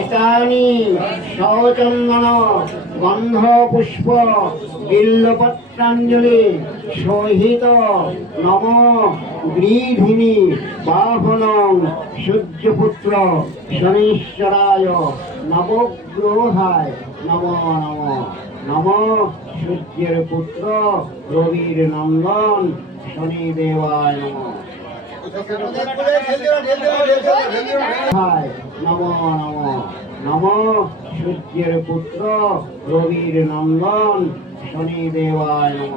এতানি সচন্দন গন্ধ পুষ্প বিল্লপত্রাঞ্জলি সহিত নম গৃধিনী বাহনং সূর্যপুত্র শনিশ্বরায় নবগ্রহায় নম নম নম সূর্যের পুত্র রবির নন্দন শনিদেবায় নম নম নম নম সূর্যের পুত্র রবির নন্দন শনিদেবায় নম।